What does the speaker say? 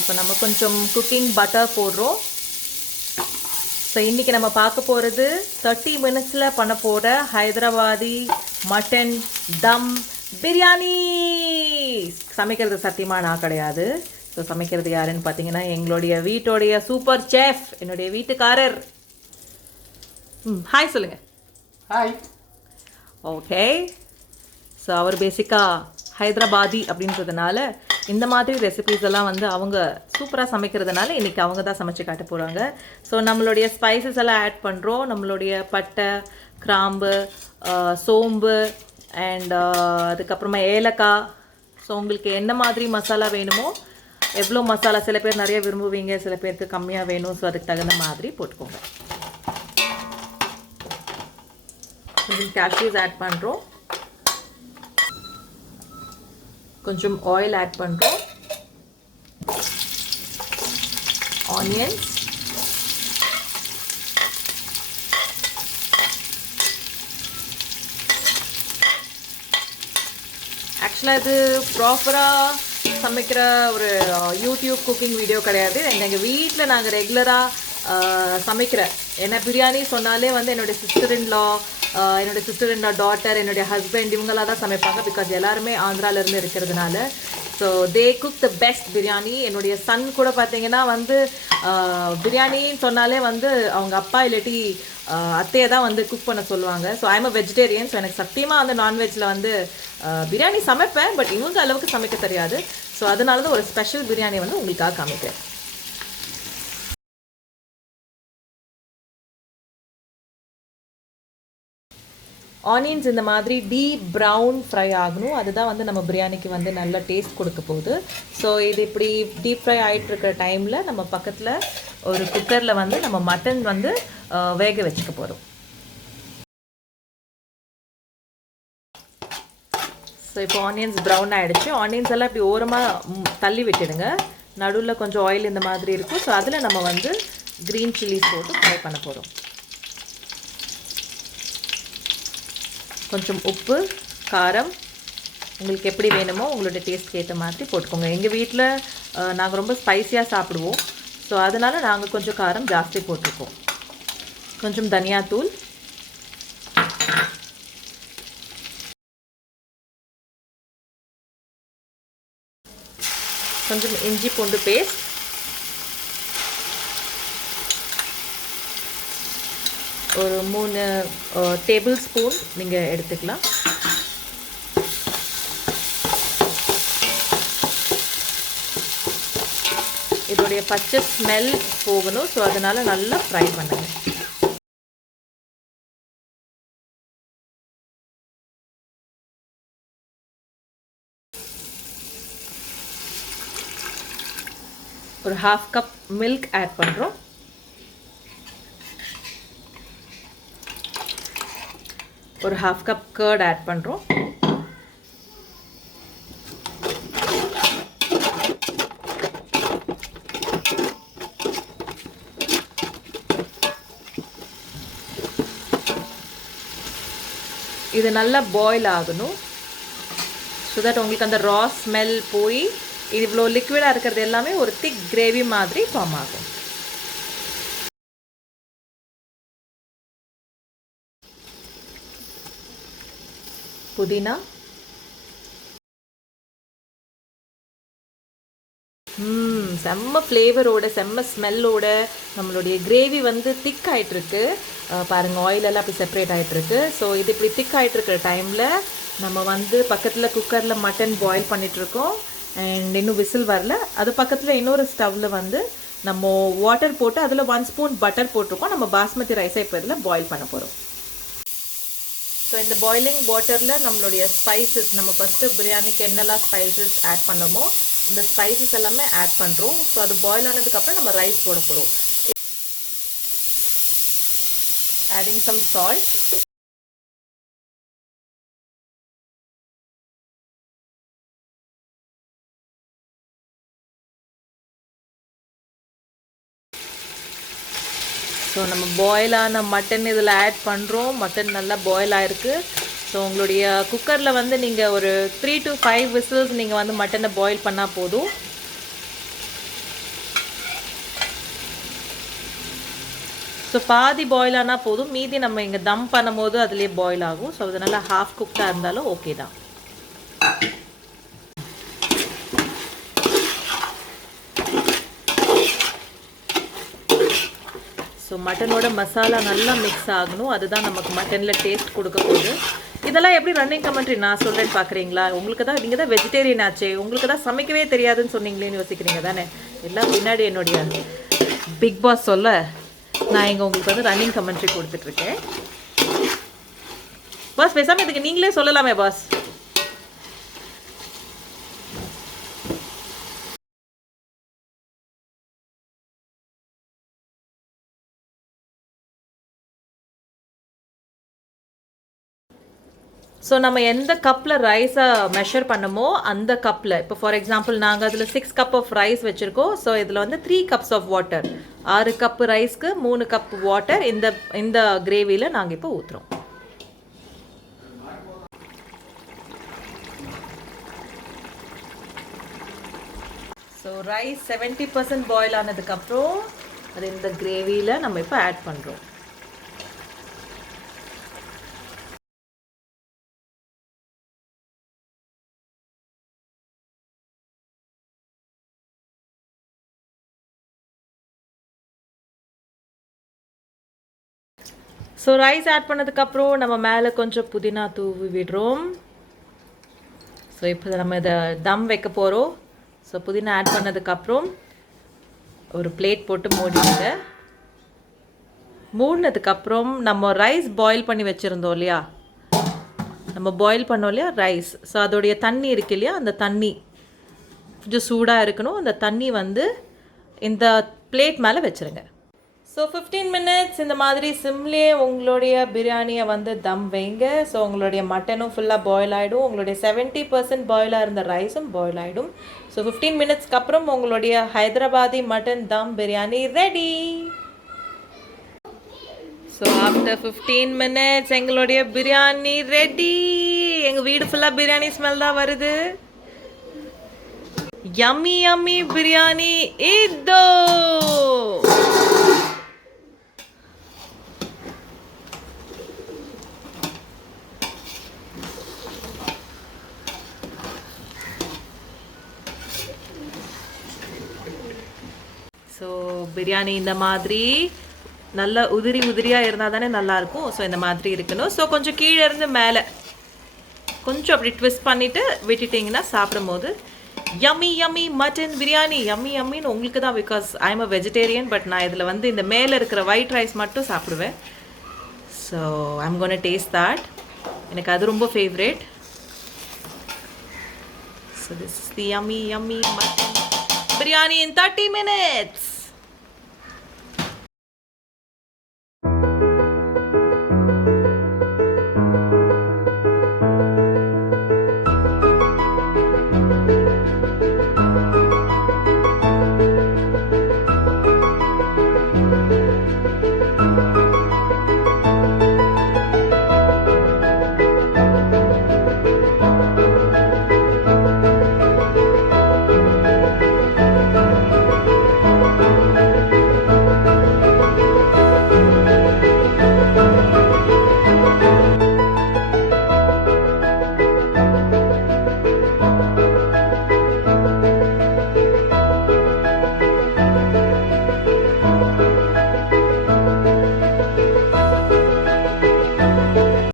இப்போ நம்ம கொஞ்சம் குக்கிங் பட்டர் போடுறோம். ஸோ இன்றைக்கி நம்ம பார்க்க போகிறது 30 மினிட்ஸில் பண்ண போகிற ஹைதராபாதி மட்டன் தம் பிரியாணி. சமைக்கிறது சத்தியமாக நான் கிடையாது. ஸோ சமைக்கிறது யாருன்னு பார்த்தீங்கன்னா எங்களுடைய வீட்டோடைய சூப்பர் செஃப், என்னுடைய வீட்டுக்காரர். ஹாய் சொல்லுங்கள். ஹாய். ஓகே. ஸோ அவர் பேசிக்காக ஹைதராபாதி அப்படின்றதுனால இந்த மாதிரி ரெசிபீஸ் எல்லாம் வந்து அவங்க சூப்பராக சமைக்கிறதுனால இன்றைக்கி அவங்க தான் சமைச்சு காட்ட போகிறாங்க. ஸோ நம்மளுடைய ஸ்பைசஸ் எல்லாம் ஆட் பண்ணுறோம். நம்மளுடைய பட்டை, கிராம்பு, சோம்பு அண்ட் அதுக்கப்புறமா ஏலக்காய். ஸோ உங்களுக்கு என்ன மாதிரி மசாலா வேணுமோ, எவ்வளோ மசாலா, சில பேர் நிறைய விரும்புவீங்க, சில பேருக்கு கம்மியாக வேணும். ஸோ அதுக்கு தகுந்த மாதிரி போட்டுக்கோங்க. கொஞ்சம் கேஷ்யூஸ் ஆட் பண்ணுறோம். கொஞ்சம் ஆயில் ஆட் பண்ணுறோம். ஆனியன்ஸ், ஆக்சுவலாக இது ப்ராப்பராக சமைக்கிற ஒரு யூடியூப் குக்கிங் வீடியோ கிடையாது. எங்கள் வீட்டில் நாங்கள் ரெகுலராக சமைக்கிற, ஏன்னா பிரியாணி சொன்னாலே வந்து என்னுடைய சிஸ்டர் இன் லா டாட்டர், என்னுடைய ஹஸ்பண்ட், இவங்களாம் தான் சமைப்பாங்க. பிகாஸ் எல்லாருமே ஆந்திராவிலேருந்து இருக்கிறதுனால. So they cook the best biryani. என்னுடைய சன் கூட பார்த்தீங்கன்னா வந்து பிரியாணின்னு சொன்னாலே வந்து அவங்க அப்பா இல்லாட்டி அத்தையை தான் வந்து குக் பண்ண சொல்லுவாங்க. So I'm a vegetarian. So எனக்கு சத்தியமாக வந்து நான்வெஜ்ஜில் வந்து பிரியாணி சமைப்பேன், பட் இவங்க அளவுக்கு சமைக்க தெரியாது. ஸோ அதனால தான் ஒரு ஸ்பெஷல் பிரியாணி வந்து உங்களுக்காக காமிக்கிறேன். ஆனியன்ஸ் இந்த மாதிரி டீப் ப்ரௌன் ஃப்ரை ஆகணும். அதுதான் வந்து நம்ம பிரியாணிக்கு வந்து நல்ல டேஸ்ட் கொடுக்க போகுது. ஸோ இது இப்படி டீப் ஃப்ரை ஆகிட்டு இருக்கிற டைமில் நம்ம பக்கத்தில் ஒரு குக்கரில் வந்து நம்ம மட்டன் வந்து வேக வச்சுக்க போகிறோம். ஸோ இப்போ ஆனியன்ஸ் ப்ரௌன் ஆகிடுச்சு. ஆனியன்ஸ் எல்லாம் இப்படி ஓரமாக தள்ளி விட்டுடுங்க. நடுவில் கொஞ்சம் ஆயில் இந்த மாதிரி இருக்கும். ஸோ அதில் நம்ம வந்து க்ரீன் சில்லிஸ் போட்டு ஃப்ரை பண்ண போகிறோம். கொஞ்சம் உப்பு, காரம் உங்களுக்கு எப்படி வேணுமோ உங்களோட டேஸ்ட்க்கு ஏற்ற மாதிரி போட்டுக்கோங்க. எங்கள் வீட்டில் நாங்கள் ரொம்ப ஸ்பைஸியாக சாப்பிடுவோம். ஸோ அதனால் நாங்கள் கொஞ்சம் காரம் ஜாஸ்தி போட்டிருக்கோம். கொஞ்சம் தனியாத்தூள், கொஞ்சம் இஞ்சி பூண்டு பேஸ்ட், ஒரு 3 டேபிள் ஸ்பூன் நீங்கள் எடுத்துக்கலாம். இதோடைய பச்சை ஸ்மெல் போகணும். ஸோ அதனால் நல்லா ஃப்ரை பண்ணுங்க. ஒரு 1/2 கப் மில்க் ஆட் பண்ணுறோம். ஒரு 1/2 கப் கர்ட் ஆட் பண்ணுறோம். இது நல்லா பாயில் ஆகணும். ஸோ தட் உங்களுக்கு அந்த ரா ஸ்மெல் போய் இது இவ்வளோ லிக்விடாக இருக்கிறது எல்லாமே ஒரு திக் கிரேவி மாதிரி ஃபார்ம் ஆகும். புதினா, செம்ம ஃப்ளேவரோட, செம்ம ஸ்மெல்லோட நம்மளுடைய கிரேவி வந்து திக் ஆகிட்டுருக்கு. பாருங்கள், ஆயிலெல்லாம் அப்படி செப்பரேட் ஆகிட்டுருக்கு. ஸோ இது இப்படி திக் ஆகிட்டுருக்கிற டைமில் நம்ம வந்து பக்கத்தில் குக்கரில் மட்டன் பாயில் பண்ணிகிட்ருக்கோம். அண்ட் இன்னும் விசில் வரல. அது பக்கத்தில் இன்னொரு ஸ்டவ்வில் வந்து நம்ம வாட்டர் போட்டு அதில் 1 ஸ்பூன் பட்டர் போட்டிருக்கோம். நம்ம பாஸ்மதி ரைஸை இப்போ இதில் பாயில் பண்ண போகிறோம். ஸோ இந்த பாயிலிங் வாட்டரில் நம்மளுடைய ஸ்பைசஸ், நம்ம ஃபஸ்ட்டு பிரியாணிக்கு என்னெல்லாம் ஸ்பைசஸ் ஆட் பண்ணமோ இந்த ஸ்பைசஸ் எல்லாமே ஆட் பண்ணுறோம். ஸோ அது பாயில் ஆனதுக்கப்புறம் நம்ம ரைஸ் போட போகிறோம். ஆடிங் சம் சால்ட், ஸோ நம்ம பாயிலான மட்டன் இதில் ஆட் பண்ணுறோம். மட்டன் நல்லா பாயில் ஆகிருக்கு. ஸோ உங்களுடைய குக்கரில் வந்து நீங்கள் ஒரு 3 to 5 விசில்ஸ் நீங்கள் வந்து மட்டனை பாயில் பண்ணால் போதும். ஸோ பாதி பாயில் ஆனால் போதும், மீதி நம்ம இங்கே தம் பண்ணும்போது அதுலேயே பாயில் ஆகும். ஸோ அதனால் ஹாஃப் குக்டாக இருந்தாலும் ஓகே தான். ஸோ மட்டனோட மசாலா நல்லா மிக்ஸ் ஆகணும், அதுதான் நமக்கு மட்டனில் டேஸ்ட் கொடுக்க போகுது. இதெல்லாம் எப்படி ரன்னிங் கமெண்ட்ரி நான் சொல்கிறேன்னு பார்க்குறீங்களா? உங்களுக்கு தான், நீங்கள் தான் வெஜிடேரியன் ஆச்சே, உங்களுக்கு தான் சமைக்கவே தெரியாதுன்னு சொன்னீங்களேன்னு யோசிக்கிறீங்க தானே? எல்லாம் பின்னாடி என்னுடைய பிக் பாஸ் சொல்ல நான் இங்கே உங்களுக்கு வந்து ரன்னிங் கமெண்ட்ரி கொடுத்துட்ருக்கேன். பாஸ் பேசாமல் இதுக்கு நீங்களே சொல்லலாமே பாஸ். ஸோ நம்ம எந்த கப்பில் ரைஸை மெஷர் பண்ணமோ அந்த கப்பில், இப்போ ஃபார் எக்ஸாம்பிள் நாங்கள் அதில் 6 கப் ஆஃப் ரைஸ் வச்சுருக்கோம். ஸோ இதில் வந்து 3 கப்ஸ் ஆஃப் வாட்டர், 6 கப்பு ரைஸ்க்கு 3 கப் வாட்டர் இந்த கிரேவியில் நாங்கள் இப்போ ஊற்றுறோம். ஸோ ரைஸ் 70% பாயில் ஆனதுக்கப்புறம் அது இந்த கிரேவியில் நம்ம இப்போ ஆட் பண்ணுறோம். ஸோ ரைஸ் ஆட் பண்ணதுக்கப்புறம் நம்ம மேலே கொஞ்சம் புதினா தூவி விடுறோம். ஸோ இப்போ நம்ம இதை தம் வைக்க போகிறோம். ஸோ புதினா ஆட் பண்ணதுக்கப்புறம் ஒரு பிளேட் போட்டு மூடிடுங்க. மூடினதுக்கப்புறம் நம்ம ரைஸ் பாயில் பண்ணி வச்சுருந்தோம் இல்லையா, நம்ம பாயில் பண்ணோம் இல்லையா ரைஸ், ஸோ அதோடைய தண்ணி இருக்கு இல்லையா, அந்த தண்ணி கொஞ்சம் சூடாக இருக்கணும். அந்த தண்ணி வந்து இந்த பிளேட் மேலே வச்சுருங்க. ஸோ 15 மினிட்ஸ் இந்த மாதிரி சிம்லேயே உங்களுடைய பிரியாணியை வந்து தம் வைங்க. ஸோ உங்களுடைய மட்டனும் ஃபுல்லாக பாயில் ஆகிடும், உங்களுடைய 70% பாயிலாக இருந்த ரைஸும் பாயில் ஆகிடும். ஸோ 15 மினிட்ஸ்க்கு அப்புறம் உங்களுடைய Hyderabadi mutton dum biryani ready. So after 15 minutes எங்களுடைய பிரியாணி ரெடி. எங்கள் வீடு ஃபுல்லாக பிரியாணி ஸ்மெல் தான் வருது. யம்மி யம்மி பிரியாணி இதோ. ஸோ பிரியாணி இந்த மாதிரி நல்லா உதிரியாக இருந்தால் தானே நல்லாயிருக்கும். ஸோ இந்த மாதிரி இருக்கணும். ஸோ கொஞ்சம் கீழே இருந்து மேலே கொஞ்சம் அப்படி ட்விஸ்ட் பண்ணிவிட்டு விட்டுட்டிங்கன்னா சாப்பிடும் yummy yummy mutton biryani. Yummy யம்மின்னு உங்களுக்கு தான், because I am a vegetarian. But நான் இதில் வந்து இந்த மேலே இருக்கிற ஒயிட் ரைஸ் மட்டும் சாப்பிடுவேன். So I am gonna taste that. எனக்கு அது ரொம்ப favourite. So this is the yummy yummy mutton biryani in 30 minutes.